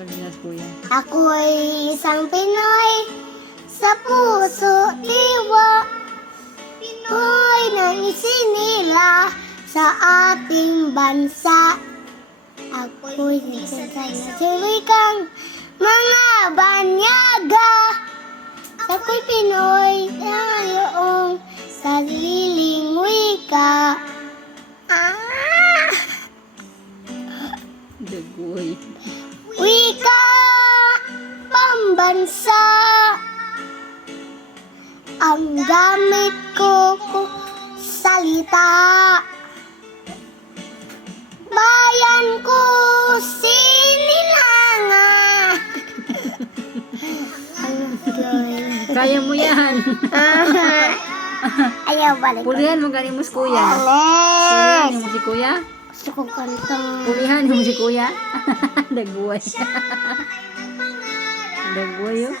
Sabi na kuya. Ako'y isang Pinoy sa puso diwa. Pinoy na isinila sa ating bansa. Ako'y nagsasay na siwikang mga banyaga. Ako'y Pinoy na iyong sariling wika. Dagoy. Wika pambansa. Ang gamit ko salita. Bayan ko sinilanga. Kaya mo yan. Ayaw balik. Pulihan mo galing mo si kuya. Alex! Pulihan mo si kuya. Gusto ko kantang. Pulihan mo si kuya. Dagoy. Dagoy yun.